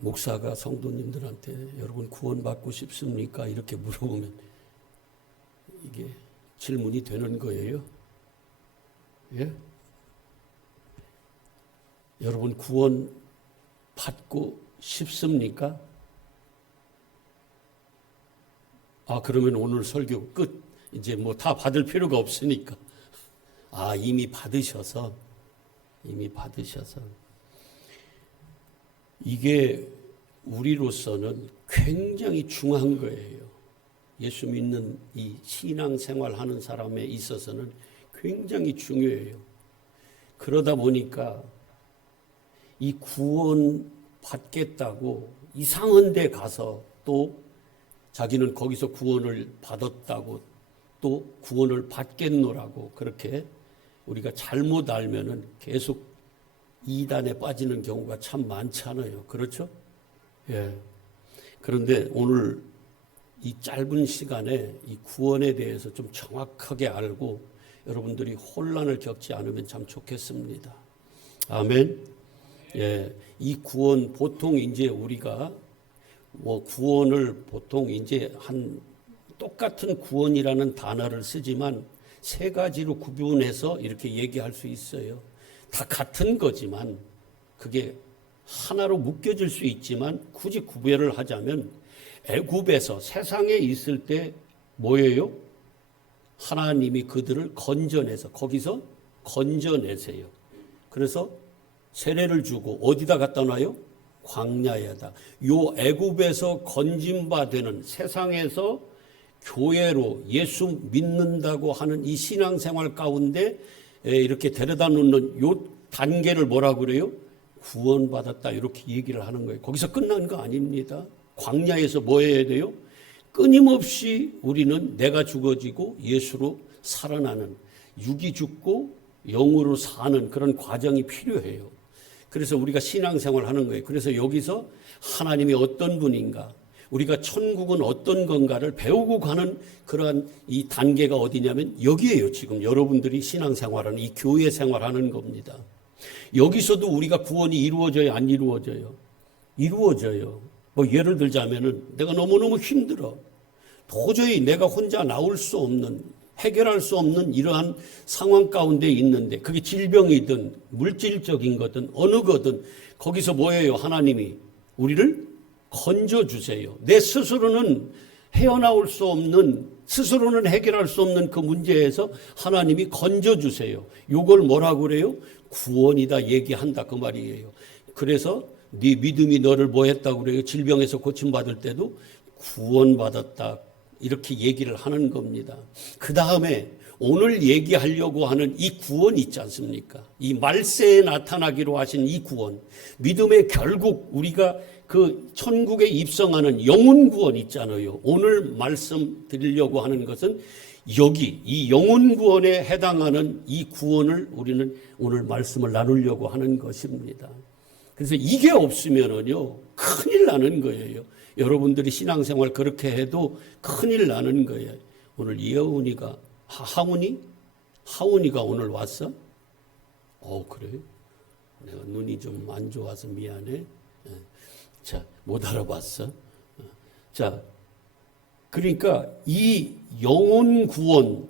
목사가 성도님들한테 여러분 구원받고 싶습니까? 이렇게 물어보면 이게 질문이 되는 거예요. 예? 여러분 구원 받고 싶습니까? 그러면 오늘 설교 끝. 이제 뭐 다 받을 필요가 없으니까. 이미 받으셔서. 이게 우리로서는 굉장히 중요한 거예요. 예수 믿는 이 신앙생활 하는 사람에 있어서는 굉장히 중요해요. 그러다 보니까 이 구원 받겠다고 이상한 데 가서 또 자기는 거기서 구원을 받았다고 또 구원을 받겠노라고 그렇게 우리가 잘못 알면은 계속 이단에 빠지는 경우가 참 많잖아요. 그렇죠? 예. 그런데 오늘 이 짧은 시간에 이 구원에 대해서 좀 정확하게 알고 여러분들이 혼란을 겪지 않으면 참 좋겠습니다. 아멘. 예. 이 구원 보통 이제 우리가 구원을 보통 이제 똑같은 구원이라는 단어를 쓰지만 세 가지로 구분해서 이렇게 얘기할 수 있어요. 다 같은 거지만 그게 하나로 묶여질 수 있지만 굳이 구별을 하자면 애굽에서 세상에 있을 때 뭐예요? 하나님이 그들을 건져내서 거기서 건져내세요. 그래서 세례를 주고 어디다 갖다 놔요? 광야에다. 요 애굽에서 건짐받는 세상에서 교회로 예수 믿는다고 하는 이 신앙생활 가운데 이렇게 데려다 놓는 요 단계를 뭐라고 그래요? 구원받았다 이렇게 얘기를 하는 거예요. 거기서 끝난 거 아닙니다. 광야에서 뭐 해야 돼요? 끊임없이 우리는 내가 죽어지고 예수로 살아나는 육이 죽고 영으로 사는 그런 과정이 필요해요. 그래서 우리가 신앙생활 하는 거예요. 그래서 여기서 하나님이 어떤 분인가 우리가 천국은 어떤 건가를 배우고 가는 그러한 이 단계가 어디냐면 여기에요. 지금 여러분들이 신앙생활하는 이 교회 생활하는 겁니다. 여기서도 우리가 구원이 이루어져요? 안 이루어져요? 이루어져요. 예를 들자면은 내가 너무너무 힘들어. 도저히 내가 혼자 나올 수 없는 해결할 수 없는 이러한 상황 가운데 있는데 그게 질병이든 물질적인 거든 어느 거든 거기서 뭐예요? 하나님이 우리를 건져주세요. 내 스스로는 헤어나올 수 없는 스스로는 해결할 수 없는 그 문제에서 하나님이 건져주세요. 이걸 뭐라고 그래요? 구원이다 얘기한다 그 말이에요. 그래서 네 믿음이 너를 뭐 했다고 그래요? 질병에서 고침받을 때도 구원받았다 이렇게 얘기를 하는 겁니다. 그 다음에 오늘 얘기하려고 하는 이 구원 있지 않습니까? 이 말세에 나타나기로 하신 이 구원, 믿음의 결국 우리가 그 천국에 입성하는 영혼 구원 있잖아요. 오늘 말씀드리려고 하는 것은 여기 이 영혼 구원에 해당하는 이 구원을 우리는 오늘 말씀을 나누려고 하는 것입니다. 그래서 이게 없으면은요 큰일 나는 거예요. 여러분들이 신앙생활 그렇게 해도 큰일 나는 거예요. 오늘 예은이가 하은이가 오늘 왔어? 그래? 내가 눈이 좀 안 좋아서 미안해. 자, 못 알아봤어. 자, 그러니까 이 영혼 구원,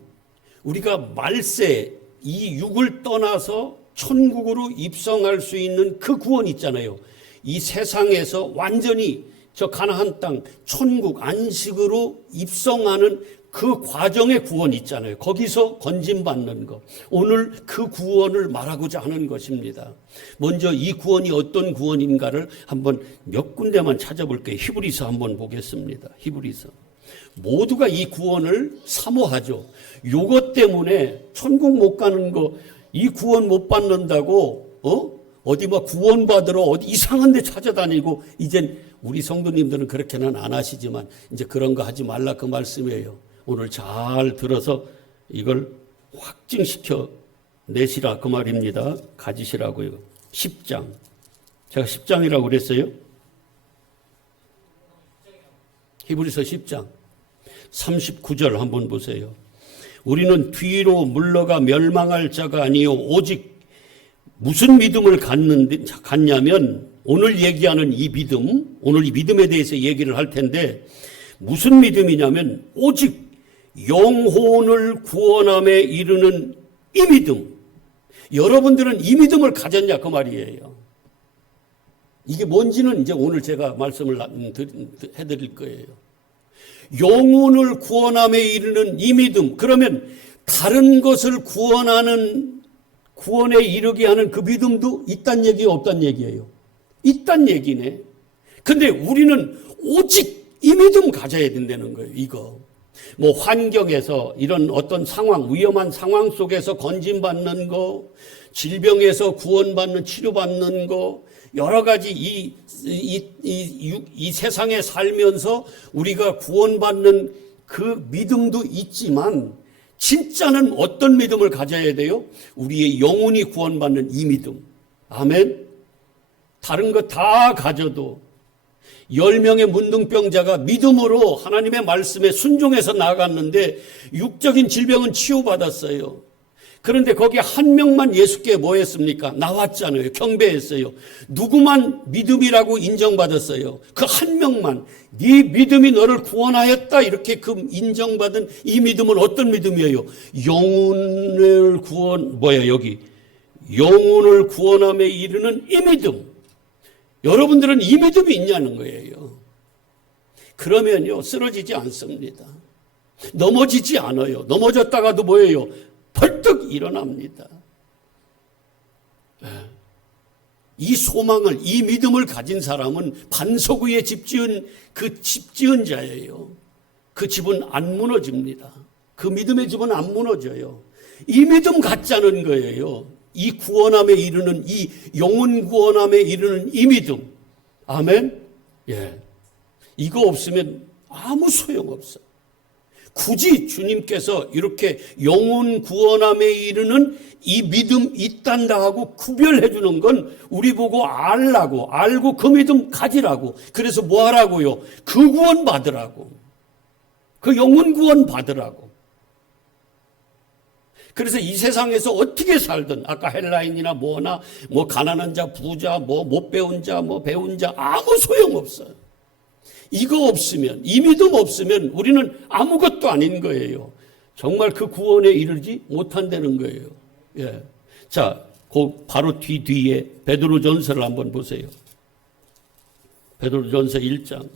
우리가 말세, 이 육을 떠나서 천국으로 입성할 수 있는 그 구원 있잖아요. 이 세상에서 완전히 저 가나안 땅, 천국, 안식으로 입성하는 그 과정의 구원 있잖아요. 거기서 건짐받는 것. 오늘 그 구원을 말하고자 하는 것입니다. 먼저 이 구원이 어떤 구원인가를 한번 몇 군데만 찾아볼게요. 히브리서 한번 보겠습니다. 히브리서. 모두가 이 구원을 사모하죠. 요것 때문에 천국 못 가는 거, 이 구원 못 받는다고, 어디 막 구원 받으러 어디 이상한 데 찾아다니고, 이젠 우리 성도님들은 그렇게는 안 하시지만, 이제 그런 거 하지 말라 그 말씀이에요. 오늘 잘 들어서 이걸 확증시켜 내시라 그 말입니다. 가지시라고요. 10장. 제가 10장이라고 그랬어요. 히브리서 10장 39절 한번 보세요. 우리는 뒤로 물러가 멸망할 자가 아니요 오직 무슨 믿음을 갖냐면 오늘 얘기하는 이 믿음, 오늘 이 믿음에 대해서 얘기를 할 텐데 무슨 믿음이냐면 오직 영혼을 구원함에 이르는 이 믿음. 여러분들은 이 믿음을 가졌냐 그 말이에요. 이게 뭔지는 이제 오늘 제가 말씀을 해드릴 거예요. 영혼을 구원함에 이르는 이 믿음. 그러면 다른 것을 구원에 이르게 하는 그 믿음도 있단 얘기예요, 없단 얘기예요? 있단 얘기네. 근데 우리는 오직 이 믿음 가져야 된다는 거예요, 이거. 뭐 환경에서 이런 어떤 상황, 위험한 상황 속에서 건진받는 거, 질병에서 구원받는, 치료받는 거, 여러 가지 이 세상에 살면서 우리가 구원받는 그 믿음도 있지만 진짜는 어떤 믿음을 가져야 돼요? 우리의 영혼이 구원받는 이 믿음. 아멘. 다른 거 다 가져도 10명의 문둥병자가 믿음으로 하나님의 말씀에 순종해서 나아갔는데 육적인 질병은 치유받았어요. 그런데 거기 한 명만 예수께 뭐 했습니까? 나왔잖아요. 경배했어요. 누구만 믿음이라고 인정받았어요? 그 한 명만. 네 믿음이 너를 구원하였다. 이렇게 그 인정받은 이 믿음은 어떤 믿음이에요? 영혼을 영혼을 구원함에 이르는 이 믿음. 여러분들은 이 믿음이 있냐는 거예요. 그러면요, 쓰러지지 않습니다. 넘어지지 않아요. 넘어졌다가도 뭐예요? 벌떡 일어납니다. 이 소망을, 이 믿음을 가진 사람은 반석 위에 집 지은 자예요. 그 집은 안 무너집니다. 그 믿음의 집은 안 무너져요. 이 믿음 갖자는 거예요. 이 구원함에 이르는, 이 영혼 구원함에 이르는 이 믿음. 아멘? 예. 이거 없으면 아무 소용없어요. 굳이 주님께서 이렇게 영혼 구원함에 이르는 이 믿음 있단다 하고 구별해 주는 건 우리 보고 알고 그 믿음 가지라고. 그래서 뭐 하라고요? 그 구원 받으라고. 그 영혼 구원 받으라고. 그래서 이 세상에서 어떻게 살든 아까 헬라인이나 뭐나 뭐 가난한 자, 부자, 뭐 못 배운 자, 뭐 배운 자 아무 소용없어요. 이거 없으면, 이 믿음 없으면 우리는 아무것도 아닌 거예요. 정말 그 구원에 이르지 못한다는 거예요. 예. 자, 그 바로 뒤에 베드로전서를 한번 보세요. 베드로전서 1장.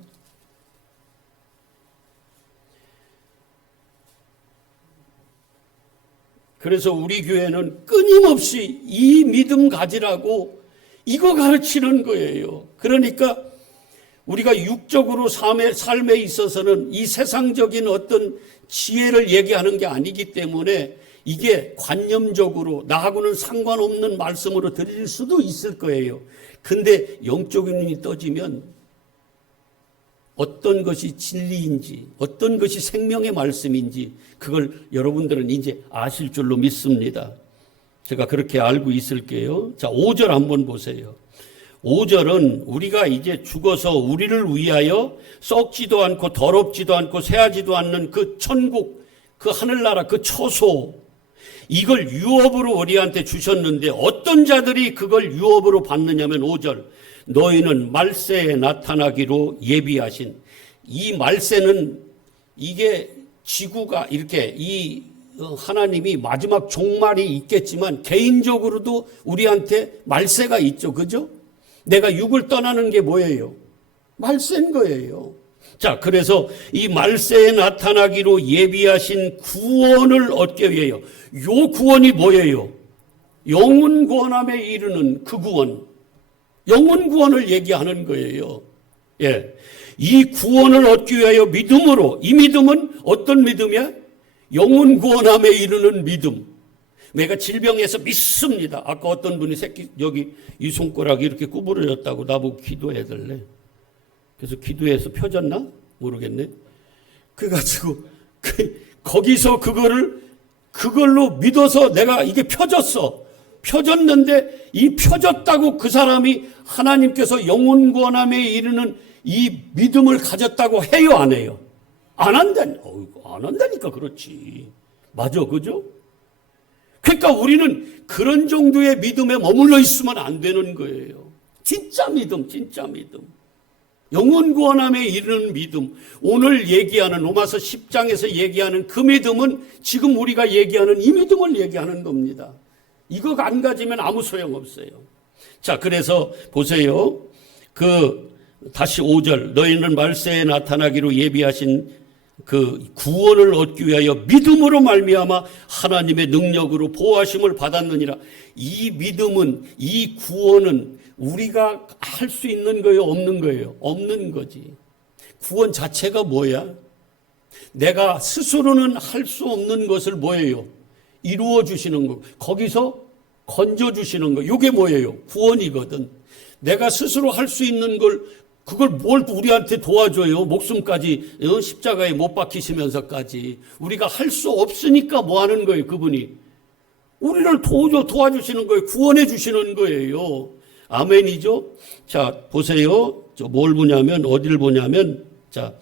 그래서 우리 교회는 끊임없이 이 믿음 가지라고 이거 가르치는 거예요. 그러니까 우리가 육적으로 삶에 있어서는 이 세상적인 어떤 지혜를 얘기하는 게 아니기 때문에 이게 관념적으로 나하고는 상관없는 말씀으로 들릴 수도 있을 거예요. 근데 영적인 눈이 떠지면 어떤 것이 진리인지, 어떤 것이 생명의 말씀인지 그걸 여러분들은 이제 아실 줄로 믿습니다. 제가 그렇게 알고 있을게요. 자, 5절 한번 보세요. 5절은 우리가 이제 죽어서 우리를 위하여 썩지도 않고 더럽지도 않고 새하지도 않는 그 천국, 그 하늘나라, 그 초소, 이걸 유업으로 우리한테 주셨는데 어떤 자들이 그걸 유업으로 받느냐면 5절, 너희는 말세에 나타나기로 예비하신. 이 말세는 이게 지구가 이렇게 이 하나님이 마지막 종말이 있겠지만 개인적으로도 우리한테 말세가 있죠. 그죠? 내가 육을 떠나는 게 뭐예요? 말세인 거예요. 자, 그래서 이 말세에 나타나기로 예비하신 구원을 얻기 위해요. 요 구원이 뭐예요? 영혼 구원함에 이르는 그 구원. 영혼 구원을 얘기하는 거예요. 예. 이 구원을 얻기 위하여 믿음으로, 이 믿음은 어떤 믿음이야? 영혼 구원함에 이르는 믿음. 내가 질병에서 믿습니다. 아까 어떤 분이 여기 이 손가락이 이렇게 구부러졌다고 나보고 기도해달래. 그래서 기도해서 펴졌나? 모르겠네. 그래가지고 거기서 그걸로 믿어서 내가 이게 펴졌어. 펴졌는데 이 펴졌다고 그 사람이 하나님께서 영혼 구원함에 이르는 이 믿음을 가졌다고 해요, 안 해요? 안 한다니까 그렇지. 맞아, 그죠? 그러니까 우리는 그런 정도의 믿음에 머물러 있으면 안 되는 거예요. 진짜 믿음, 진짜 믿음. 영혼 구원함에 이르는 믿음. 오늘 얘기하는 로마서 10장에서 얘기하는 그 믿음은 지금 우리가 얘기하는 이 믿음을 얘기하는 겁니다. 이거 안 가지면 아무 소용없어요. 자, 그래서 보세요. 다시 5절. 너희는 말세에 나타나기로 예비하신 그 구원을 얻기 위하여 믿음으로 말미암아 하나님의 능력으로 보호하심을 받았느니라. 이 믿음은, 이 구원은 우리가 할 수 있는 거예요? 없는 거예요? 없는 거지. 구원 자체가 뭐야? 내가 스스로는 할 수 없는 것을 뭐예요? 이루어 주시는 거. 거기서 건져 주시는 거. 이게 뭐예요? 구원이거든. 내가 스스로 할 수 있는 걸, 그걸 뭘 우리한테 도와줘요? 목숨까지 십자가에 못 박히시면서까지. 우리가 할 수 없으니까 뭐 하는 거예요? 그분이 우리를 도와주시는 거예요. 구원해 주시는 거예요. 아멘이죠? 자, 보세요. 뭘 보냐면, 어디를 보냐면, 자,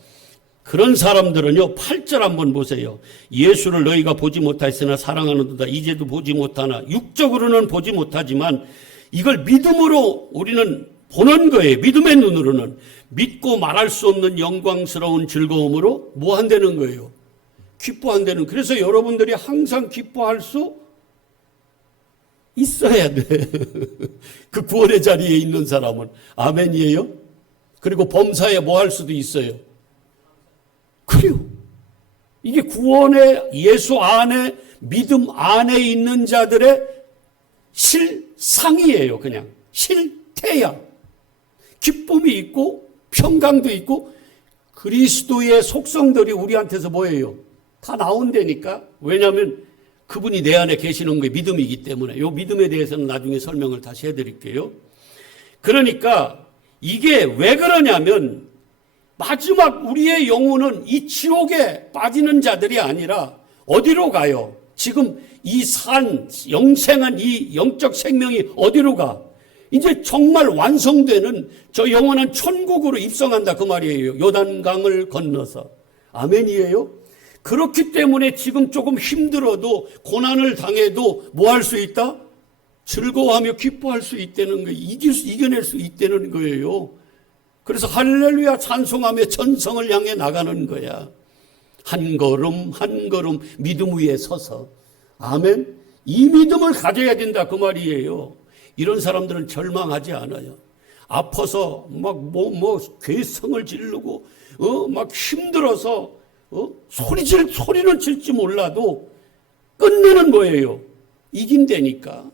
그런 사람들은요, 8절 한번 보세요. 예수를 너희가 보지 못하였으나 사랑하는도다. 이제도 보지 못하나. 육적으로는 보지 못하지만 이걸 믿음으로 우리는 보는 거예요. 믿음의 눈으로는. 믿고 말할 수 없는 영광스러운 즐거움으로 뭐 한다는 거예요? 기뻐한다는. 그래서 여러분들이 항상 기뻐할 수 있어야 돼. 그 구원의 자리에 있는 사람은. 아멘이에요? 그리고 범사에 뭐 할 수도 있어요. 그래요. 이게 구원의 예수 안에, 믿음 안에 있는 자들의 실상이에요. 그냥 실태야. 기쁨이 있고 평강도 있고 그리스도의 속성들이 우리한테서 뭐예요? 다 나온다니까. 왜냐하면 그분이 내 안에 계시는 게 믿음이기 때문에. 이 믿음에 대해서는 나중에 설명을 다시 해드릴게요. 그러니까 이게 왜 그러냐면 마지막 우리의 영혼은 이 지옥에 빠지는 자들이 아니라 어디로 가요? 지금 이 영생한 이 영적 생명이 어디로 가? 이제 정말 완성되는 저 영원한 천국으로 입성한다 그 말이에요. 요단강을 건너서. 아멘이에요? 그렇기 때문에 지금 조금 힘들어도 고난을 당해도 뭐 할 수 있다? 즐거워하며 기뻐할 수 있다는 거예요. 이겨낼 수 있다는 거예요. 그래서 할렐루야 찬송하며 천성을 향해 나가는 거야. 한 걸음 한 걸음 믿음 위에 서서. 아멘. 이 믿음을 가져야 된다 그 말이에요. 이런 사람들은 절망하지 않아요. 아파서 막 괴성을 지르고 막 힘들어서 소리는 질지 몰라도 끝내는 뭐예요? 이긴다니까.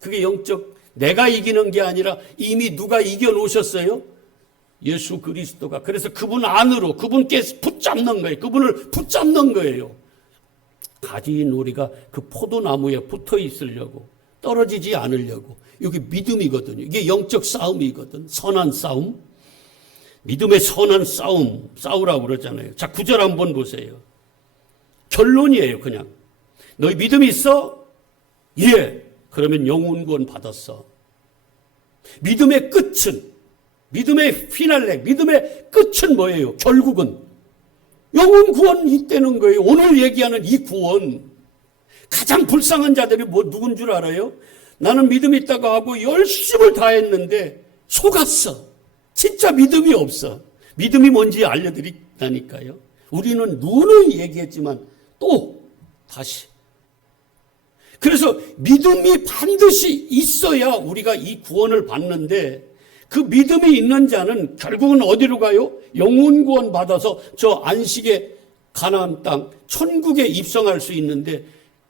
그게 영적, 내가 이기는 게 아니라 이미 누가 이겨놓으셨어요? 예수 그리스도가. 그래서 그분 안으로, 그분께 붙잡는 거예요. 그분을 붙잡는 거예요. 가지놀이가 그 포도나무에 붙어 있으려고, 떨어지지 않으려고. 이게 믿음이거든요. 이게 영적 싸움이거든. 선한 싸움. 믿음의 선한 싸움, 싸우라고 그러잖아요. 자, 9절 한번 보세요. 결론이에요, 그냥. 너희 믿음이 있어? 예. 그러면 영혼 구원 받았어. 믿음의 끝은, 믿음의 피날레, 믿음의 끝은 뭐예요? 결국은 영혼 구원이 있다는 거예요. 오늘 얘기하는 이 구원. 가장 불쌍한 자들이 누군 줄 알아요? 나는 믿음이 있다고 하고 열심을 다했는데 속았어. 진짜 믿음이 없어. 믿음이 뭔지 알려드린다니까요. 우리는 누누이 얘기했지만 또 다시. 그래서 믿음이 반드시 있어야 우리가 이 구원을 받는데 그 믿음이 있는 자는 결국은 어디로 가요? 영혼 구원 받아서 저 안식의 가나안 땅 천국에 입성할 수 있는데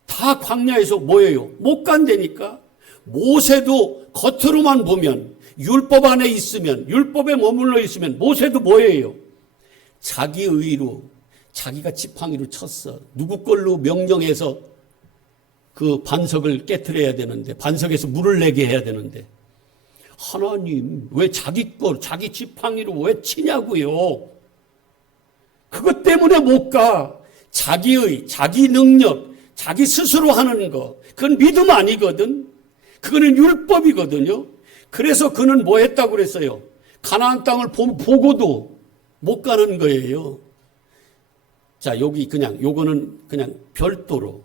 다 광야에서 뭐예요? 못 간다니까. 모세도 겉으로만 보면 율법 안에 있으면 율법에 머물러 있으면 모세도 뭐예요? 자기 의로 자기가 지팡이로 쳤어. 누구 걸로 명령해서 그 반석을 깨트려야 되는데 반석에서 물을 내게 해야 되는데 하나님 왜 자기 걸 자기 지팡이로 왜 치냐고요. 그것 때문에 못 가. 자기의 자기 능력 자기 스스로 하는 거 그건 믿음 아니거든. 그거는 율법이거든요. 그래서 그는 뭐 했다고 그랬어요? 가나안 땅을 보고도 못 가는 거예요. 자, 요거는 그냥 별도로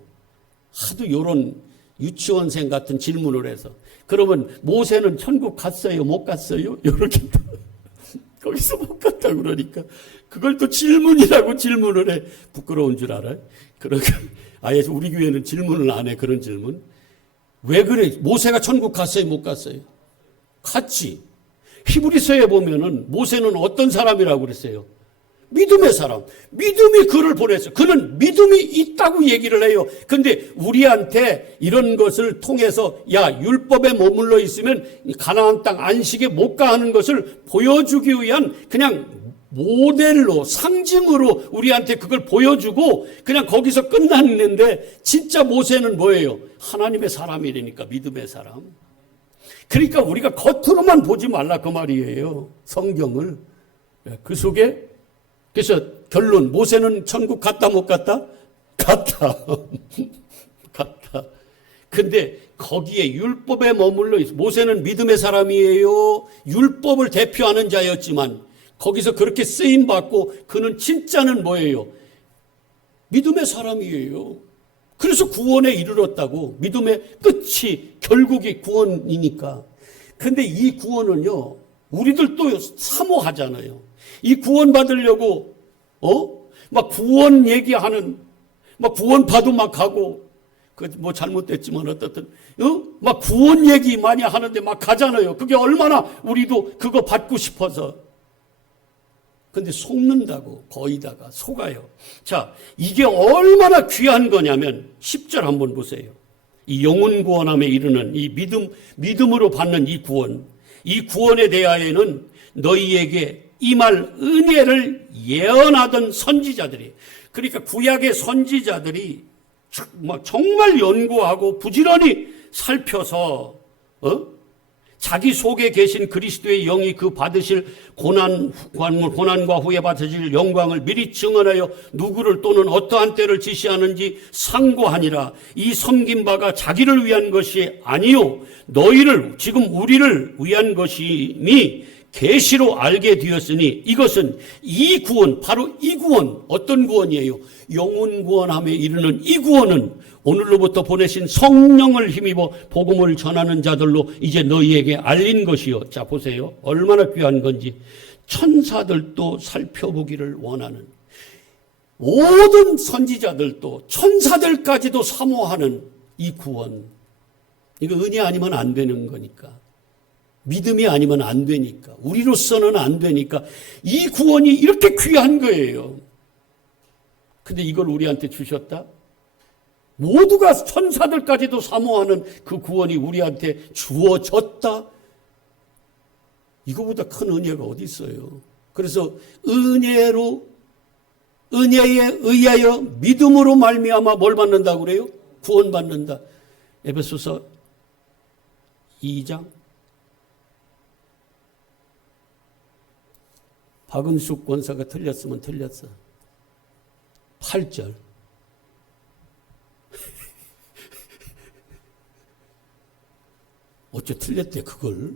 하도 요런 유치원생 같은 질문을 해서 그러면 모세는 천국 갔어요? 못 갔어요? 이렇게 거기서 못 갔다 그러니까 그걸 또 질문이라고 질문을 해. 부끄러운 줄 알아요? 그러니까 아예 우리 교회는 질문을 안 해. 그런 질문. 왜 그래? 모세가 천국 갔어요? 못 갔어요? 갔지. 히브리서에 보면은 모세는 어떤 사람이라고 그랬어요? 믿음의 사람. 믿음이 그를 보냈어요. 그는 믿음이 있다고 얘기를 해요. 근데 우리한테 이런 것을 통해서 야, 율법에 머물러 있으면 가나안 땅 안식에 못 가 하는 것을 보여주기 위한 그냥 모델로 상징으로 우리한테 그걸 보여주고 그냥 거기서 끝났는데 진짜 모세는 뭐예요? 하나님의 사람이라니까 믿음의 사람. 그러니까 우리가 겉으로만 보지 말라 그 말이에요. 성경을. 그 속에 그래서 결론 모세는 천국 갔다 못 갔다? 갔다. 갔다. 근데 거기에 율법에 머물러 있어. 모세는 믿음의 사람이에요. 율법을 대표하는 자였지만 거기서 그렇게 쓰임 받고 그는 진짜는 뭐예요? 믿음의 사람이에요. 그래서 구원에 이르렀다고. 믿음의 끝이 결국이 구원이니까. 근데 이 구원은요, 우리들도 사모하잖아요. 이 구원 받으려고, 막 구원 얘기하는, 막 구원 받도 막 하고, 뭐 잘못됐지만 어떻든, 막 구원 얘기 많이 하는데 막 가잖아요. 그게 얼마나 우리도 그거 받고 싶어서. 근데 속는다고, 거의다가 속아요. 자, 이게 얼마나 귀한 거냐면, 10절 한번 보세요. 이 영혼 구원함에 이르는 이 믿음으로 받는 이 구원에 대하여는 너희에게 임할 은혜를 예언하던 선지자들이, 그러니까 구약의 선지자들이 정말 연구하고 부지런히 살펴서 자기 속에 계신 그리스도의 영이 그 받으실 고난과 후에 받으실 영광을 미리 증언하여 누구를 또는 어떠한 때를 지시하는지 상고하니라. 이 섬긴 바가 자기를 위한 것이 아니요 너희를 지금 우리를 위한 것이니 계시로 알게 되었으니 이것은 이 구원, 바로 이 구원, 어떤 구원이에요? 영혼 구원함에 이르는 이 구원은 오늘로부터 보내신 성령을 힘입어 복음을 전하는 자들로 이제 너희에게 알린 것이요. 자, 보세요. 얼마나 귀한 건지. 천사들도 살펴보기를 원하는, 모든 선지자들도 천사들까지도 사모하는 이 구원. 이거 은혜 아니면 안 되는 거니까. 믿음이 아니면 안 되니까. 우리로서는 안 되니까. 이 구원이 이렇게 귀한 거예요. 근데 이걸 우리한테 주셨다? 모두가 천사들까지도 사모하는 그 구원이 우리한테 주어졌다? 이거보다 큰 은혜가 어디 있어요? 그래서 은혜에 의하여 믿음으로 말미암아 뭘 받는다고 그래요? 구원받는다. 에베소서 2장. 박은숙 권사가 틀렸으면 틀렸어. 8절. 어째 틀렸대 그걸?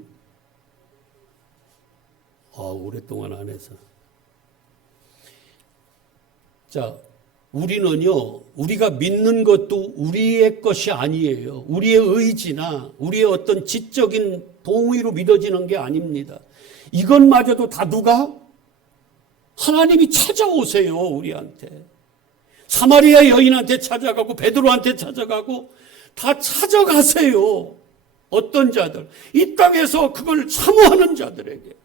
오랫동안 안 해서. 자, 우리는요, 우리가 믿는 것도 우리의 것이 아니에요. 우리의 의지나 우리의 어떤 지적인 동의로 믿어지는 게 아닙니다. 이것마저도 다 누가? 하나님이 찾아오세요, 우리한테. 사마리아 여인한테 찾아가고 베드로한테 찾아가고 다 찾아가세요. 어떤 자들, 이 땅에서 그걸 사모하는 자들에게.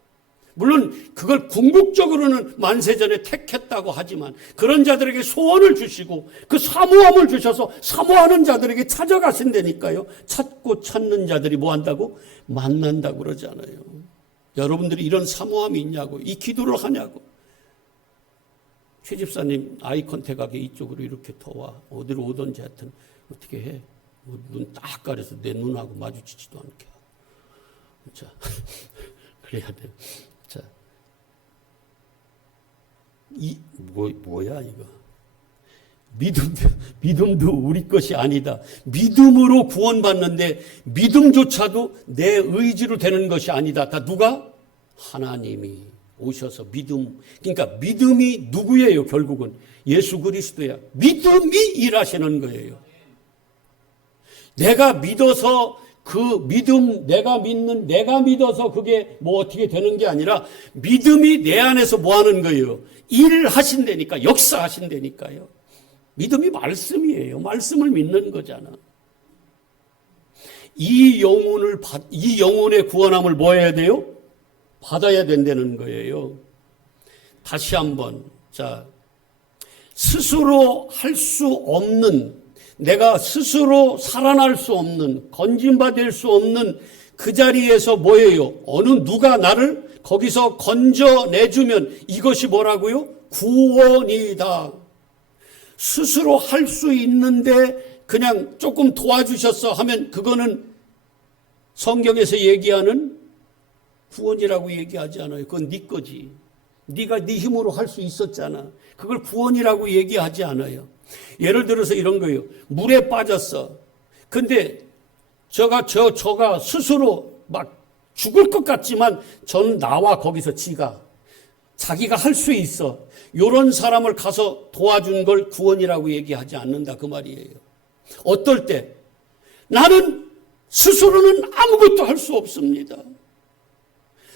물론 그걸 궁극적으로는 만세전에 택했다고 하지만 그런 자들에게 소원을 주시고 그 사모함을 주셔서 사모하는 자들에게 찾아가신다니까요. 찾고 찾는 자들이 뭐 한다고? 만난다고 그러잖아요. 여러분들이 이런 사모함이 있냐고, 이 기도를 하냐고. 최 집사님 아이 컨택하게 이쪽으로 이렇게 더 와. 어디로 오든지 하여튼 어떻게 해. 눈 딱 가려서 내 눈하고 마주치지도 않게 하고. 자, 그래야 돼. 자, 뭐야 이거? 믿음도 우리 것이 아니다. 믿음으로 구원받는데 믿음조차도 내 의지로 되는 것이 아니다. 다 누가? 하나님이 오셔서 믿음. 그러니까 믿음이 누구예요? 결국은 예수 그리스도야. 믿음이 일하시는 거예요. 내가 믿어서 그 믿음, 내가 믿어서 그게 뭐 어떻게 되는 게 아니라 믿음이 내 안에서 뭐 하는 거예요? 일을 하신다니까, 역사하신다니까요. 믿음이 말씀이에요. 말씀을 믿는 거잖아. 이 영혼의 구원함을 뭐 해야 돼요? 받아야 된다는 거예요. 다시 한번, 자, 스스로 할 수 없는, 내가 스스로 살아날 수 없는, 건진받을 수 없는 그 자리에서 뭐예요? 누가 나를 거기서 건져내주면 이것이 뭐라고요? 구원이다. 스스로 할 수 있는데 그냥 조금 도와주셨어 하면 그거는 성경에서 얘기하는 구원이라고 얘기하지 않아요. 그건 네 거지. 네가 네 힘으로 할 수 있었잖아. 그걸 구원이라고 얘기하지 않아요. 예를 들어서 이런 거예요. 물에 빠졌어. 근데 저가 스스로 막 죽을 것 같지만 저는 나와 거기서 자기가 할 수 있어. 이런 사람을 가서 도와준 걸 구원이라고 얘기하지 않는다 그 말이에요. 어떨 때 나는 스스로는 아무것도 할 수 없습니다.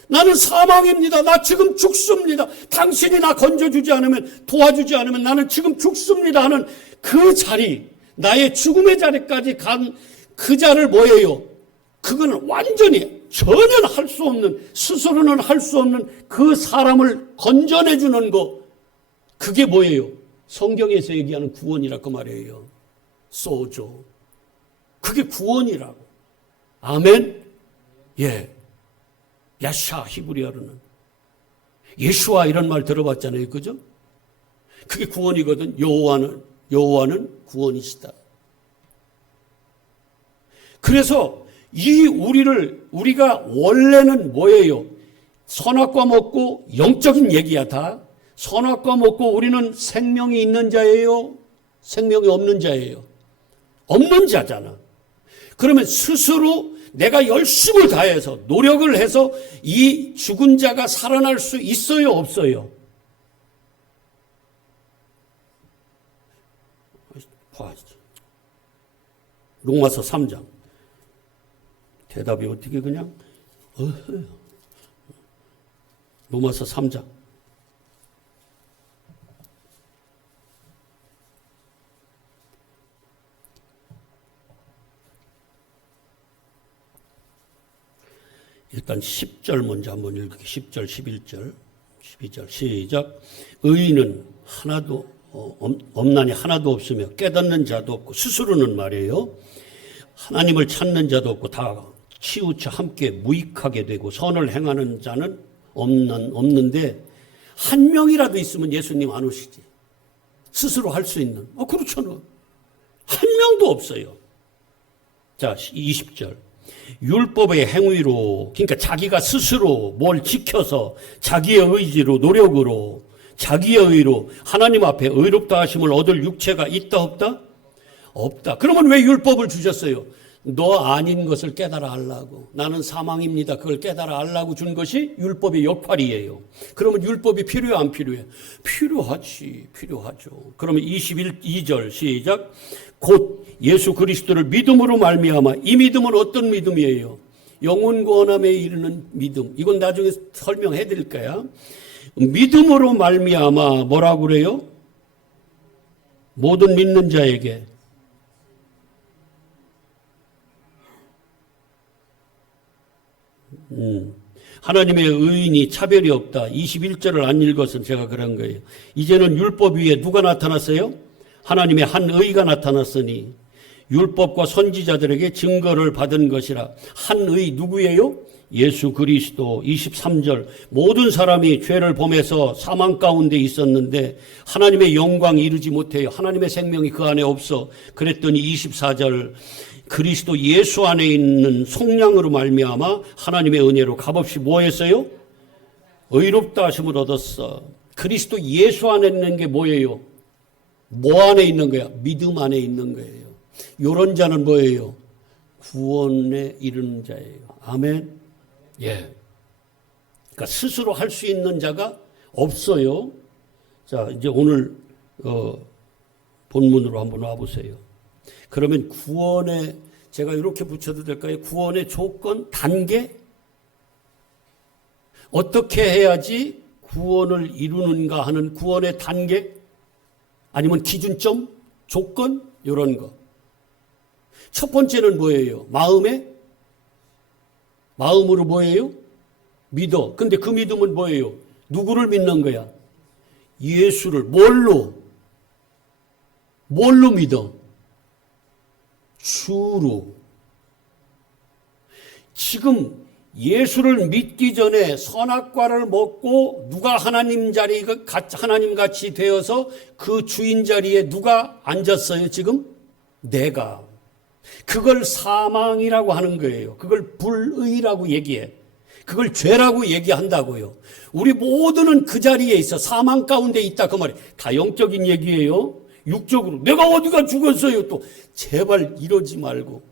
나는 사망입니다. 나 지금 죽습니다. 당신이 나 건져주지 않으면, 도와주지 않으면 나는 지금 죽습니다 하는 그 자리, 나의 죽음의 자리까지 간 그 자를 뭐예요? 그거는 완전히 전혀 할 수 없는, 스스로는 할 수 없는 그 사람을 건져내주는 거, 그게 뭐예요? 성경에서 얘기하는 구원이라 그 말이에요. 소조. 그게 구원이라고. 아멘? 예. 야샤 히브리어로는. 예수와 이런 말 들어봤잖아요. 그죠? 그게 구원이거든. 여호와는 구원이시다. 그래서 우리가 원래는 뭐예요? 선악과 먹고, 영적인 얘기야 다. 선악과 먹고 우리는 생명이 있는 자예요? 생명이 없는 자예요? 없는 자잖아. 그러면 스스로 내가 열심을 다해서 노력을 해서 이 죽은 자가 살아날 수 있어요? 없어요? 로마서 3장. 대답이 어떻게 그냥 로마서 3장. 일단 10절 먼저 한번 읽을게요. 10절, 11절, 12절 시작. 의인은 하나도 없나니 하나도 없으며 깨닫는 자도 없고, 스스로는 말이에요. 하나님을 찾는 자도 없고 다 치우쳐 함께 무익하게 되고, 선을 행하는 자는 없는데 한 명이라도 있으면 예수님 안 오시지. 스스로 할 수 있는. 그렇잖아. 한 명도 없어요. 자, 20절. 율법의 행위로, 그러니까 자기가 스스로 뭘 지켜서 자기의 의지로, 노력으로, 자기의 의로 하나님 앞에 의롭다 하심을 얻을 육체가 있다 없다? 없다. 그러면 왜 율법을 주셨어요? 너 아닌 것을 깨달아 알라고. 나는 사망입니다. 그걸 깨달아 알라고 준 것이 율법의 역할이에요. 그러면 율법이 필요해 안 필요해? 필요하죠. 그러면 22절 시작. 곧 예수 그리스도를 믿음으로 말미암아. 이 믿음은 어떤 믿음이에요? 영혼 구원함에 이르는 믿음. 이건 나중에 설명해 드릴 거야. 믿음으로 말미암아 뭐라고 그래요? 모든 믿는 자에게 하나님의 의인이 차별이 없다. 21절을 안 읽어서 제가 그런 거예요. 이제는 율법 위에 누가 나타났어요? 하나님의 한 의가 나타났으니 율법과 선지자들에게 증거를 받은 것이라. 한 의 누구예요? 예수 그리스도. 23절. 모든 사람이 죄를 범해서 사망 가운데 있었는데 하나님의 영광 이루지 못해요. 하나님의 생명이 그 안에 없어. 그랬더니 24절. 그리스도 예수 안에 있는 속량으로 말미암아 하나님의 은혜로 값없이 뭐 했어요? 의롭다 하심을 얻었어. 그리스도 예수 안에 있는 게 뭐예요? 뭐 안에 있는 거야? 믿음 안에 있는 거예요. 요런 자는 뭐예요? 구원에 이르는 자예요. 아멘. 예. 그러니까 스스로 할 수 있는 자가 없어요. 자, 이제 오늘 본문으로 한번 와보세요. 그러면 구원의 제가 이렇게 붙여도 될까요? 구원의 조건, 단계? 어떻게 해야지 구원을 이루는가 하는 구원의 단계? 아니면 기준점? 조건? 이런 거. 첫 번째는 뭐예요? 마음으로 뭐예요? 믿어. 근데 그 믿음은 뭐예요? 누구를 믿는 거야? 예수를. 뭘로 믿어? 주로. 지금 예수를 믿기 전에 선악과를 먹고 누가 하나님 같이 되어서 그 주인 자리에 누가 앉았어요, 지금? 내가. 그걸 사망이라고 하는 거예요. 그걸 불의라고 얘기해. 그걸 죄라고 얘기한다고요. 우리 모두는 그 자리에 있어. 사망 가운데 있다 그 말이에요. 다 영적인 얘기예요. 육적으로. 내가 어디가 죽었어요 또. 제발 이러지 말고.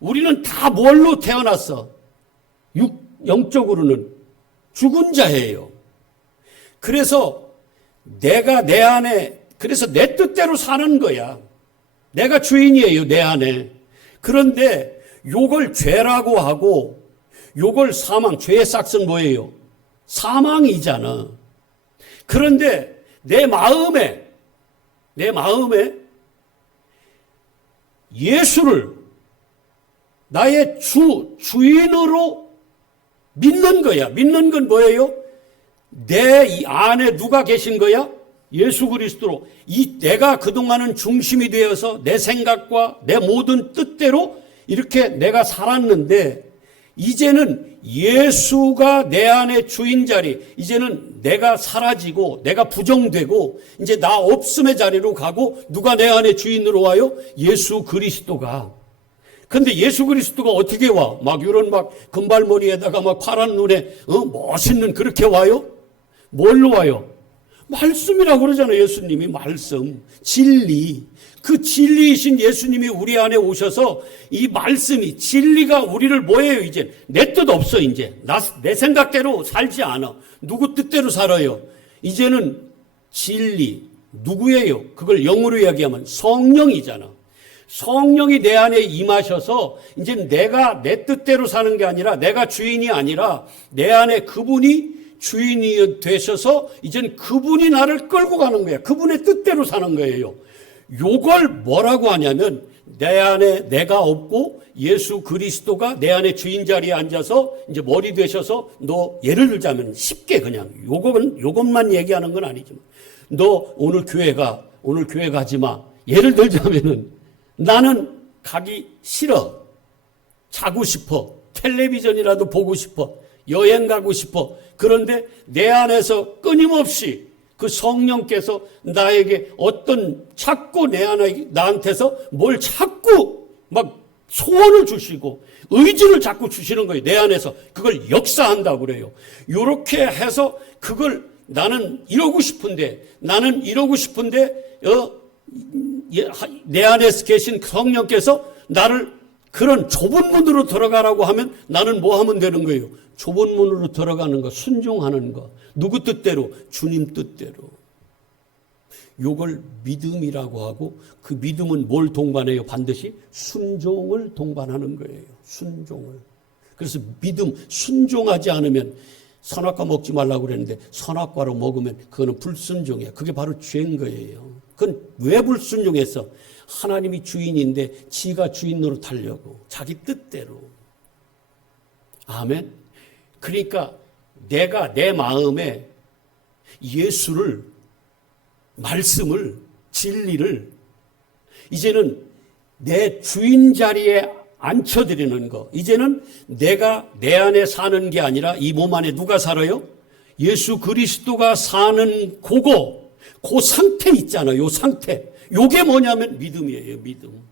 우리는 다 뭘로 태어났어? 영적으로는 죽은 자예요. 그래서 내가 내 안에, 그래서 내 뜻대로 사는 거야. 내가 주인이에요, 내 안에. 그런데 요걸 죄라고 하고 요걸 사망, 죄의 싹은 뭐예요? 사망이잖아. 그런데 내 마음에 예수를 나의 주인으로 믿는 거야. 믿는 건 뭐예요? 내 안에 누가 계신 거야? 예수 그리스도로. 내가 그동안은 중심이 되어서 내 생각과 내 모든 뜻대로 이렇게 내가 살았는데 이제는 예수가 내 안에 주인 자리, 이제는 내가 사라지고 내가 부정되고 이제 나 없음의 자리로 가고 누가 내 안에 주인으로 와요? 예수 그리스도가. 근데 예수 그리스도가 어떻게 와? 막 이런 막 금발머리에다가 막 파란 눈에 멋있는 그렇게 와요? 뭘로 와요? 말씀이라고 그러잖아요. 예수님이 말씀, 진리. 그 진리이신 예수님이 우리 안에 오셔서 이 말씀이, 진리가 우리를 뭐예요 이제? 내 뜻 없어 이제. 내 생각대로 살지 않아. 누구 뜻대로 살아요. 이제는 진리. 누구예요? 그걸 영어로 이야기하면 성령이잖아. 성령이 내 안에 임하셔서 이제 내가 내 뜻대로 사는 게 아니라 내가 주인이 아니라 내 안에 그분이 주인이 되셔서 이제는 그분이 나를 끌고 가는 거야. 그분의 뜻대로 사는 거예요. 요걸 뭐라고 하냐면 내 안에 내가 없고 예수 그리스도가 내 안에 주인 자리에 앉아서 이제 머리 되셔서 너 예를 들자면 쉽게 그냥 요것만 얘기하는 건 아니지만 너 오늘 교회 가지 마. 예를 들자면은 나는 가기 싫어. 자고 싶어. 텔레비전이라도 보고 싶어. 여행 가고 싶어. 그런데 내 안에서 끊임없이 그 성령께서 나에게 자꾸 나한테서 뭘 자꾸 막 소원을 주시고 의지를 자꾸 주시는 거예요. 내 안에서. 그걸 역사한다고 그래요. 이렇게 해서 그걸 나는 이러고 싶은데 내 안에 계신 성령께서 나를 그런 좁은 문으로 들어가라고 하면 나는 뭐 하면 되는 거예요? 좁은 문으로 들어가는 거, 순종하는 거. 누구 뜻대로? 주님 뜻대로. 요걸 믿음이라고 하고 그 믿음은 뭘 동반해요? 반드시 순종을 동반하는 거예요. 순종을. 그래서 믿음, 순종하지 않으면 선악과 먹지 말라고 그랬는데 선악과로 먹으면 그거는 불순종이에요. 그게 바로 죄인 거예요. 그건 왜 불순종했어? 하나님이 주인인데 지가 주인 노릇하려고 자기 뜻대로. 아멘. 그러니까 내가 내 마음에 예수를, 말씀을, 진리를 이제는 내 주인 자리에 앉혀드리는 거. 이제는 내가 내 안에 사는 게 아니라 이 몸 안에 누가 살아요? 예수 그리스도가 사는 그 상태 있잖아요. 요 상태. 요게 뭐냐면 믿음이에요. 믿음.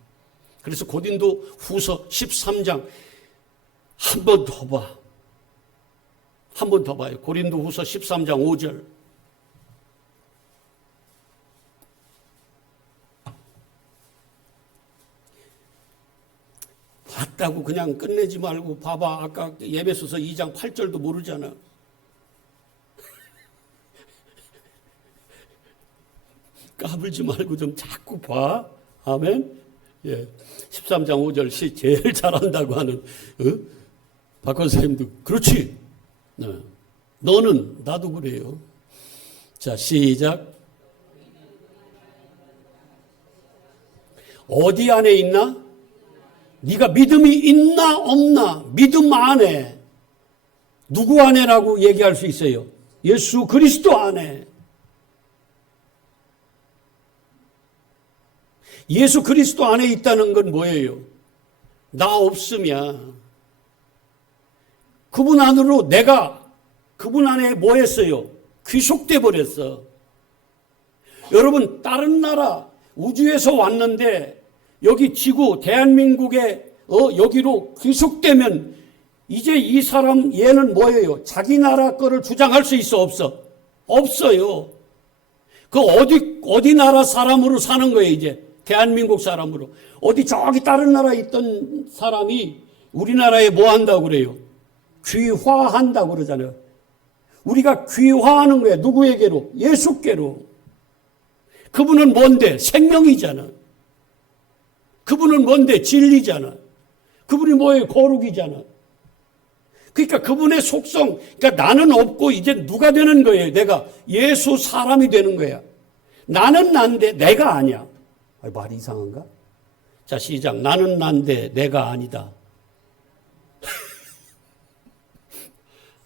그래서 고린도 후서 13장 한 번 더 봐. 한 번 더 봐요. 고린도 후서 13장 5절. 봤다고 그냥 끝내지 말고 봐봐. 아까 에베소서 2장 8절도 모르잖아. 까불지 말고 좀 자꾸 봐. 아멘. 예. 13장 5절 시 제일 잘한다고 하는 박건 선생님도 그렇지. 너는 나도 그래요. 자, 시작. 어디 안에 있나? 네가 믿음이 있나 없나? 믿음 안에. 누구 안에라고 얘기할 수 있어요? 예수 그리스도 안에. 예수 그리스도 안에 있다는 건 뭐예요? 나 없으면 그분 안으로 내가 그분 안에 뭐 했어요? 귀속돼 버렸어. 여러분, 다른 나라 우주에서 왔는데 여기 지구 대한민국에 여기로 귀속되면 이제 이 사람 얘는 뭐예요? 자기 나라 거를 주장할 수 있어 없어? 없어요. 그 어디 나라 사람으로 사는 거예요 이제. 대한민국 사람으로. 어디 저기 다른 나라에 있던 사람이 우리나라에 뭐 한다고 그래요? 귀화한다고 그러잖아요. 우리가 귀화하는 거예요. 누구에게로? 예수께로. 그분은 뭔데? 생명이잖아. 그분은 뭔데? 진리잖아. 그분이 뭐예요? 거룩이잖아. 그러니까 그분의 속성, 그러니까 나는 없고 이제 누가 되는 거예요? 내가 예수 사람이 되는 거야. 나는 난데 내가 아니야. 말이 이상한가? 자, 시작. 나는 난데 내가 아니다.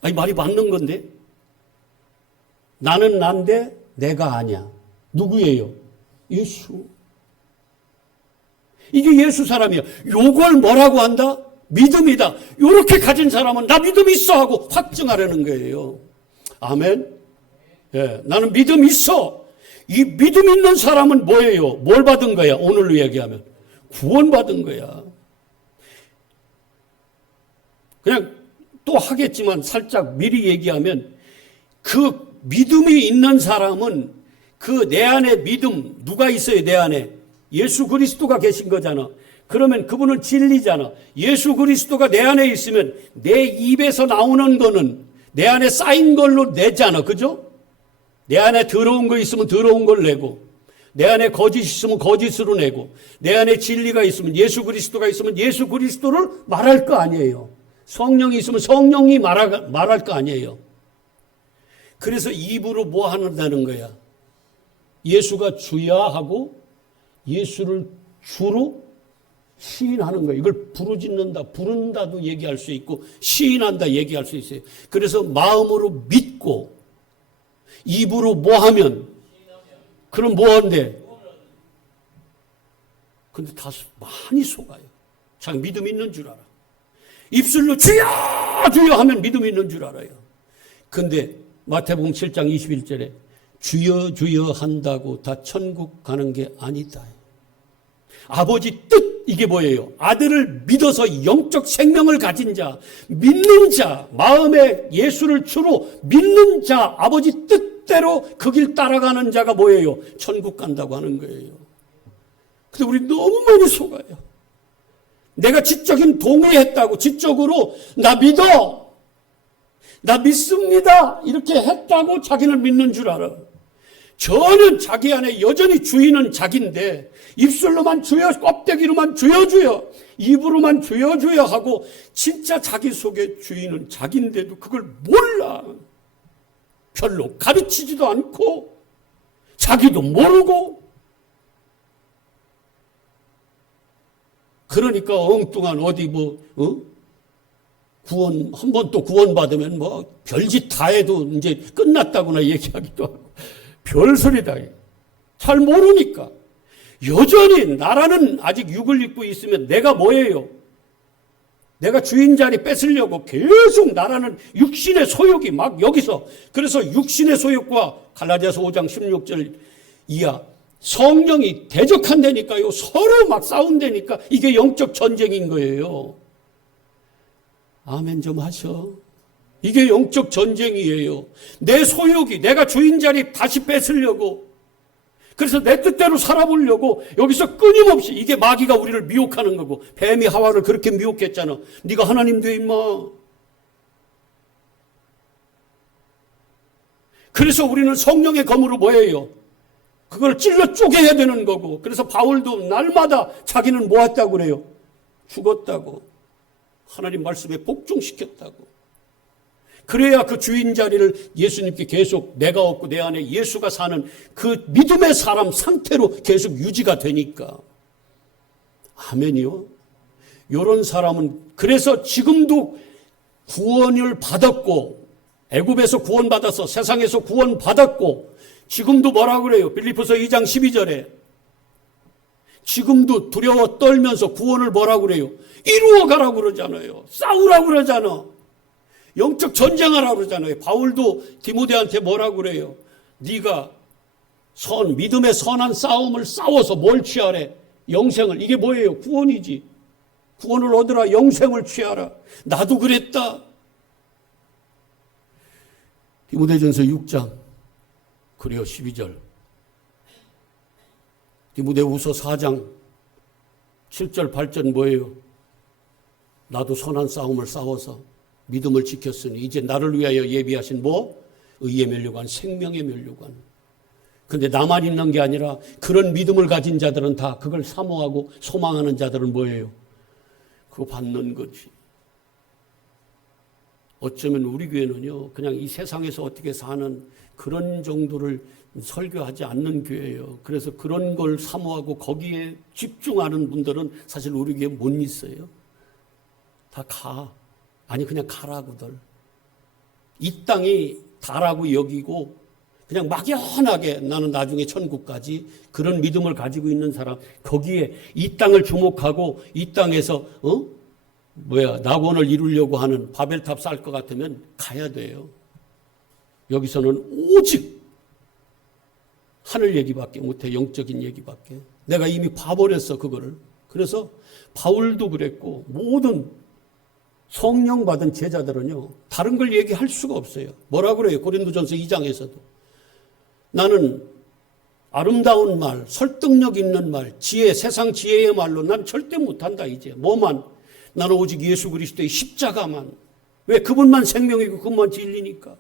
아니, 말이 맞는 건데? 나는 난데 내가 아니야. 누구예요? 예수. 이게 예수 사람이야. 요걸 뭐라고 한다? 믿음이다. 요렇게 가진 사람은 나 믿음 있어 하고 확증하려는 거예요. 아멘. 예, 나는 믿음 있어. 이 믿음 있는 사람은 뭐예요? 뭘 받은 거야? 오늘로 얘기하면 구원받은 거야. 그냥 또 하겠지만 살짝 미리 얘기하면 그 믿음이 있는 사람은 그 내 안에 믿음 누가 있어요? 내 안에 예수 그리스도가 계신 거잖아. 그러면 그분은 진리잖아. 예수 그리스도가 내 안에 있으면 내 입에서 나오는 거는 내 안에 쌓인 걸로 내잖아. 그죠? 내 안에 더러운 거 있으면 더러운 걸 내고, 내 안에 거짓 있으면 거짓으로 내고, 내 안에 진리가 있으면 예수 그리스도가 있으면 예수 그리스도를 말할 거 아니에요. 성령이 있으면 성령이 말할 거 아니에요. 그래서 입으로 뭐 한다는 거야? 예수가 주야 하고 예수를 주로 시인하는 거예요. 이걸 부르짖는다, 부른다도 얘기할 수 있고 시인한다 얘기할 수 있어요. 그래서 마음으로 믿고 입으로 뭐 하면 그럼 뭐 한대? 근데 다 많이 속아요. 자기 믿음 있는 줄 알아. 입술로 주여 주여 하면 믿음 있는 줄 알아요. 근데 마태복음 7장 21절에 주여 주여 한다고 다 천국 가는 게 아니다. 아버지 뜻 이게 뭐예요? 아들을 믿어서 영적 생명을 가진 자, 믿는 자, 마음에 예수를 주로 믿는 자, 아버지 뜻대로 그 길 따라가는 자가 뭐예요? 천국 간다고 하는 거예요. 근데 우리 너무 많이 속아요. 내가 지적인 동의했다고 지적으로 나 믿어, 나 믿습니다 이렇게 했다고 자기는 믿는 줄 알아. 저는 자기 안에 여전히 주인은 자기인데 입술로만 주여, 껍데기로만 주여 주여, 입으로만 주여 주여 하고 진짜 자기 속의 주인은 자기인데도 그걸 몰라. 별로 가르치지도 않고 자기도 모르고. 그러니까 엉뚱한 어디 구원 한 번 또 구원 받으면 별짓 다 해도 이제 끝났다고나 얘기하기도 하고 별소리다. 잘 모르니까. 여전히 나라는 아직 육을 입고 있으면 내가 뭐예요? 내가 주인 자리 뺏으려고 계속 나라는 육신의 소욕이 막 여기서. 그래서 육신의 소욕과 갈라디아서 5장 16절 이하 성령이 대적한다니까요. 서로 막 싸운다니까. 이게 영적 전쟁인 거예요. 아멘 좀 하셔. 이게 영적 전쟁이에요. 내 소욕이 내가 주인 자리 다시 뺏으려고, 그래서 내 뜻대로 살아보려고 여기서 끊임없이, 이게 마귀가 우리를 미혹하는 거고, 뱀이 하와를 그렇게 미혹했잖아. 네가 하나님 돼 임마. 그래서 우리는 성령의 검으로 뭐예요? 그걸 찔러 쪼개야 되는 거고. 그래서 바울도 날마다 자기는 뭐 했다고 그래요? 죽었다고. 하나님 말씀에 복종시켰다고. 그래야 그 주인 자리를 예수님께 계속 내가 없고 내 안에 예수가 사는 그 믿음의 사람 상태로 계속 유지가 되니까. 아멘이요. 이런 사람은 그래서 지금도 구원을 받았고 애굽에서 구원받아서 세상에서 구원받았고 지금도 뭐라고 그래요? 빌립보서 2장 12절에 지금도 두려워 떨면서 구원을 뭐라고 그래요? 이루어가라고 그러잖아요. 싸우라고 그러잖아. 영적 전쟁하라고 그러잖아요. 바울도 디모데한테 뭐라고 그래요? 네가 믿음의 선한 싸움을 싸워서 뭘 취하래? 영생을. 이게 뭐예요? 구원이지. 구원을 얻으라. 영생을 취하라. 나도 그랬다. 디모데전서 6장 그리고 12절, 디모데후서 4장 7절 8절 뭐예요? 나도 선한 싸움을 싸워서 믿음을 지켰으니 이제 나를 위하여 예비하신 의의 면류관, 생명의 면류관. 근데 나만 있는 게 아니라 그런 믿음을 가진 자들은 다 그걸 사모하고 소망하는 자들은 뭐예요? 그거 받는 거지. 어쩌면 우리 교회는요, 그냥 이 세상에서 어떻게 사는 그런 정도를 설교하지 않는 교회예요. 그래서 그런 걸 사모하고 거기에 집중하는 분들은 사실 우리 교회에 못 있어요. 다 가. 아니 그냥 가라고들. 이 땅이 다라고 여기고 그냥 막연하게 나는 나중에 천국까지 그런 믿음을 가지고 있는 사람, 거기에 이 땅을 주목하고 이 땅에서 낙원을 이루려고 하는 바벨탑 쌓을 것 같으면 가야 돼요. 여기서는 오직 하늘 얘기밖에 못해. 영적인 얘기밖에. 내가 이미 봐버렸어 그거를. 그래서 바울도 그랬고 모든 성령 받은 제자들은요 다른 걸 얘기할 수가 없어요. 뭐라 그래요? 고린도전서 2장에서도 나는 아름다운 말, 설득력 있는 말, 세상 지혜의 말로 난 절대 못한다. 이제 뭐만? 나는 오직 예수 그리스도의 십자가만. 왜? 그분만 생명이고 그분만 진리니까.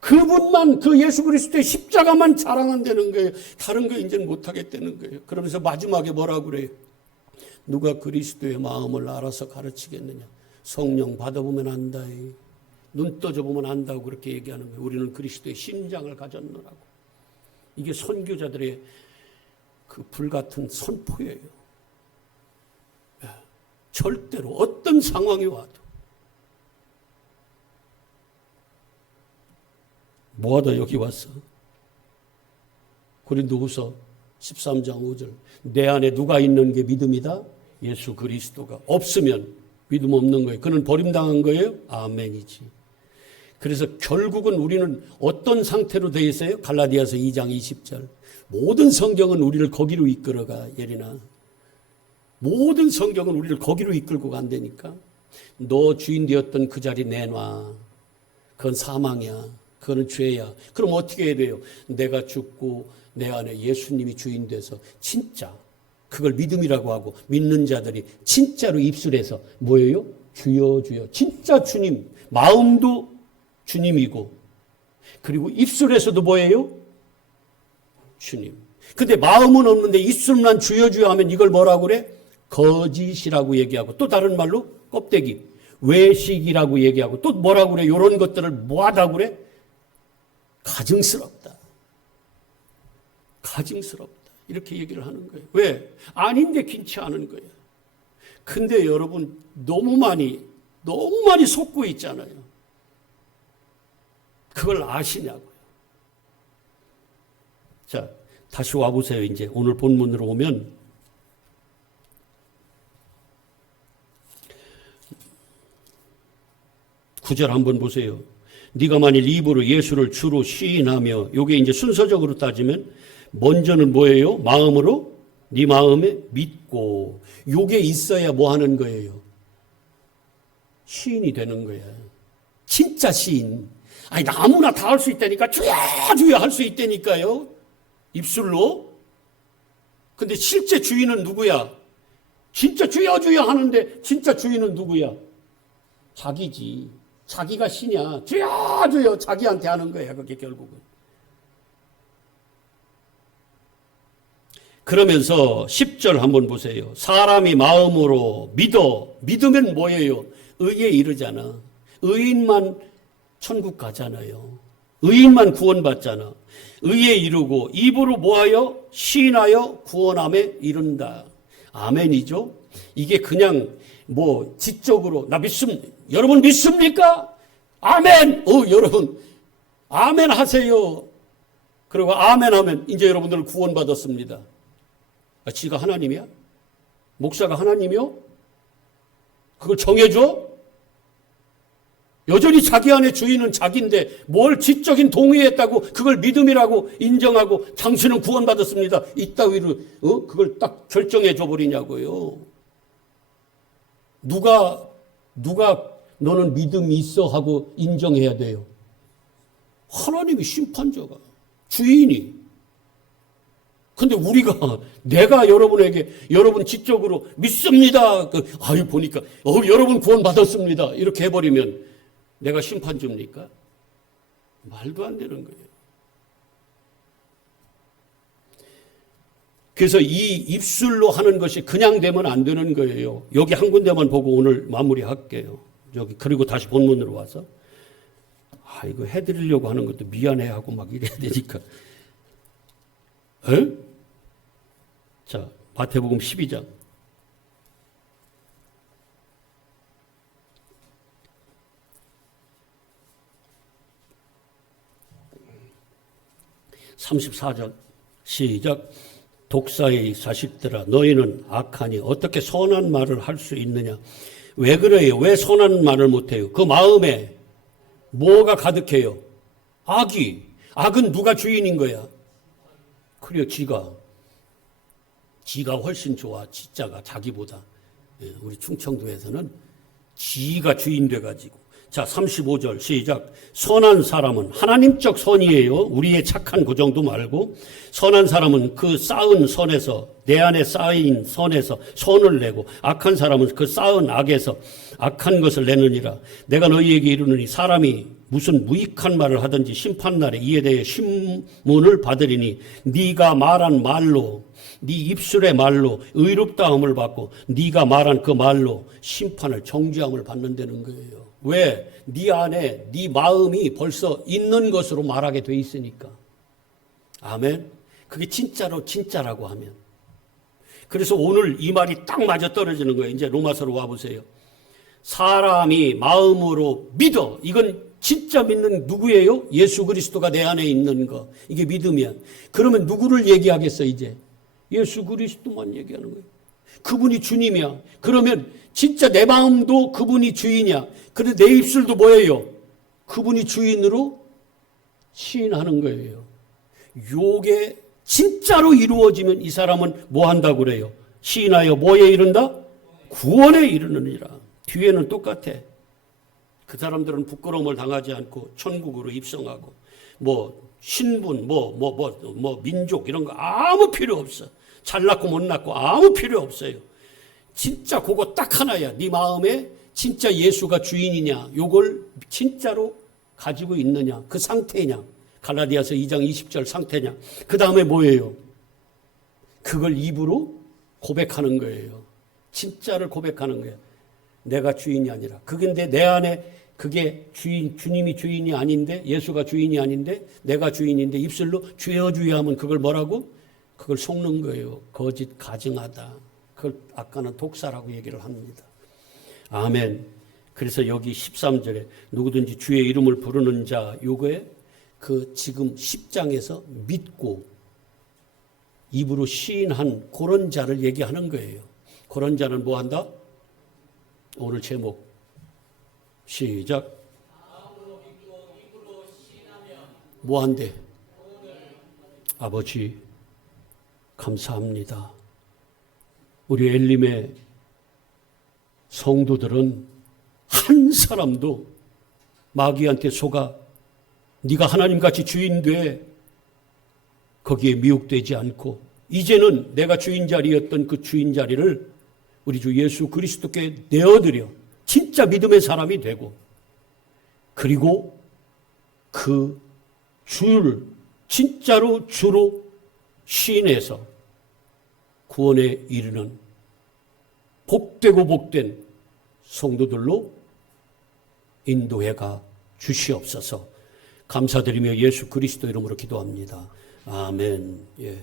그분만, 그 예수 그리스도의 십자가만 자랑한다는 거예요. 다른 거 이제는 못하겠다는 거예요. 그러면서 마지막에 뭐라고 그래요? 누가 그리스도의 마음을 알아서 가르치겠느냐? 성령 받아보면 안다. 눈 떠져보면 안다고 그렇게 얘기하는 거예요. 우리는 그리스도의 심장을 가졌노라고. 이게 선교자들의 그 불같은 선포예요. 절대로 어떤 상황이 와도 뭐하다 여기 왔어? 고린도후서 13장 5절 내 안에 누가 있는 게 믿음이다? 예수 그리스도가 없으면 믿음 없는 거예요. 그는 버림당한 거예요? 아멘이지. 그래서 결국은 우리는 어떤 상태로 되어 있어요? 갈라디아서 2장 20절 모든 성경은 우리를 거기로 이끌어가. 예린아, 모든 성경은 우리를 거기로 이끌고 간다니까. 너 주인 되었던 그 자리 내놔. 그건 사망이야. 그거는 죄야. 그럼 어떻게 해야 돼요? 내가 죽고 내 안에 예수님이 주인 돼서 진짜 그걸 믿음이라고 하고 믿는 자들이 진짜로 입술에서 뭐예요? 주여 주여. 진짜 주님. 마음도 주님이고 그리고 입술에서도 뭐예요? 주님. 근데 마음은 없는데 입술만 주여 주여 하면 이걸 뭐라고 그래? 거짓이라고 얘기하고 또 다른 말로 껍데기, 외식이라고 얘기하고 또 뭐라고 그래? 이런 것들을 뭐하다고 그래? 가증스럽다. 가증스럽다. 이렇게 얘기를 하는 거예요. 왜? 아닌데 긴치 않은 거예요. 근데 여러분 너무 많이 속고 있잖아요. 그걸 아시냐고요. 자, 다시 와보세요. 이제 오늘 본문으로 오면 9절 한번 보세요. 네가 만일 입으로 예수를 주로 시인하며, 요게 이제 순서적으로 따지면 먼저는 뭐예요? 마음으로 네 마음에 믿고, 요게 있어야 뭐 하는 거예요? 시인이 되는 거야. 진짜 시인. 아니 아무나 다 할 수 있다니까. 주여 주여 할 수 있다니까요. 입술로. 근데 실제 주인은 누구야? 진짜 주여 주여 하는데 진짜 주인은 누구야? 자기지. 자기가 신이야. 주여 주여 자기한테 하는 거야. 그게 결국은. 그러면서 10절 한번 보세요. 사람이 마음으로 믿으면 뭐예요? 의에 이르잖아. 의인만 천국 가잖아요. 의인만 구원받잖아. 의에 이르고 입으로 뭐하여? 시인하여 구원함에 이른다. 아멘이죠? 이게 그냥 뭐 지적으로 여러분 믿습니까? 아멘! 여러분 아멘 하세요. 그리고 아멘 하면 이제 여러분들 구원받았습니다. 지가 하나님이야? 목사가 하나님이요? 그걸 정해줘? 여전히 자기 안에 주인은 자기인데 뭘 지적인 동의했다고 그걸 믿음이라고 인정하고 당신은 구원받았습니다. 이따위로 그걸 딱 결정해 줘 버리냐고요. 누가 너는 믿음이 있어 하고 인정해야 돼요. 하나님이 심판자가 주인이. 근데 내가 여러분에게 여러분 지적으로 믿습니다. 보니까 여러분 구원 받았습니다. 이렇게 해버리면 내가 심판주입니까? 말도 안 되는 거예요. 그래서 이 입술로 하는 것이 그냥 되면 안 되는 거예요. 여기 한 군데만 보고 오늘 마무리할게요. 그리고 다시 본문으로 와서 이거 해드리려고 하는 것도 미안해하고 막 이래야 되니까. 자, 마태복음 12장. 34절 시작. 독사의 자식들아 너희는 악하니 어떻게 선한 말을 할 수 있느냐. 왜 그래요? 왜 선한 말을 못해요? 그 마음에 뭐가 가득해요? 악은 누가 주인인 거야? 그래요. 지가 훨씬 좋아. 지자가 자기보다. 우리 충청도에서는 지가 주인 돼가지고. 자, 35절 시작. 선한 사람은 하나님적 선이에요. 우리의 착한 그 정도 말고. 선한 사람은 그 쌓은 선에서, 내 안에 쌓인 선에서 선을 내고, 악한 사람은 그 쌓은 악에서 악한 것을 내느니라. 내가 너희에게 이르노니 사람이 무슨 무익한 말을 하든지 심판날에 이에 대해 심문을 받으리니 네가 말한 말로, 네 입술의 말로 의롭다함을 받고 네가 말한 그 말로 심판을 정죄함을 받는다는 거예요. 왜? 네 안에 네 마음이 벌써 있는 것으로 말하게 돼 있으니까. 아멘. 그게 진짜라고 하면. 그래서 오늘 이 말이 딱 맞아 떨어지는 거예요. 이제 로마서로 와보세요. 사람이 마음으로 믿어. 이건 진짜 믿는 누구예요? 예수 그리스도가 내 안에 있는 거. 이게 믿음이야. 그러면 누구를 얘기하겠어 이제? 예수 그리스도만 얘기하는 거예요. 그분이 주님이야. 그러면 진짜 내 마음도 그분이 주인이야. 그런데 내 입술도 뭐예요? 그분이 주인으로 시인하는 거예요. 요게 진짜로 이루어지면 이 사람은 뭐 한다고 그래요? 시인하여 뭐에 이른다? 구원에 이르느니라. 뒤에는 똑같아. 그 사람들은 부끄러움을 당하지 않고 천국으로 입성하고 신분, 민족 이런 거 아무 필요 없어. 잘났고 못났고 아무 필요 없어요. 진짜 그거 딱 하나야. 네 마음에 진짜 예수가 주인이냐, 요걸 진짜로 가지고 있느냐, 그 상태냐. 갈라디아서 2장 20절 상태냐. 그 다음에 뭐예요? 그걸 입으로 고백하는 거예요. 진짜를 고백하는 거예요. 내가 주인이 아니라. 그건데 내 안에 그게 주님이 주인이 아닌데, 예수가 주인이 아닌데, 내가 주인인데 입술로 주여 주여 하면 그걸 뭐라고? 그걸 속는 거예요. 거짓 가증하다. 그걸 아까는 독사라고 얘기를 합니다. 아멘. 그래서 여기 13절에 누구든지 주의 이름을 부르는 자, 요거에 그 지금 10장에서 믿고 입으로 시인한 그런 자를 얘기하는 거예요. 그런 자는 뭐 한다? 오늘 제목 시작. 뭐 한대? 아버지 감사합니다. 우리 엘림의 성도들은 한 사람도 마귀한테 속아 네가 하나님같이 주인 돼 거기에 미혹되지 않고 이제는 내가 주인 자리였던 그 주인 자리를 우리 주 예수 그리스도께 내어드려 진짜 믿음의 사람이 되고 그리고 그 주를 진짜로 주로 시인해서 구원에 이르는 복되고 복된 성도들로 인도해가 주시옵소서. 감사드리며 예수 그리스도 이름으로 기도합니다. 아멘. 예.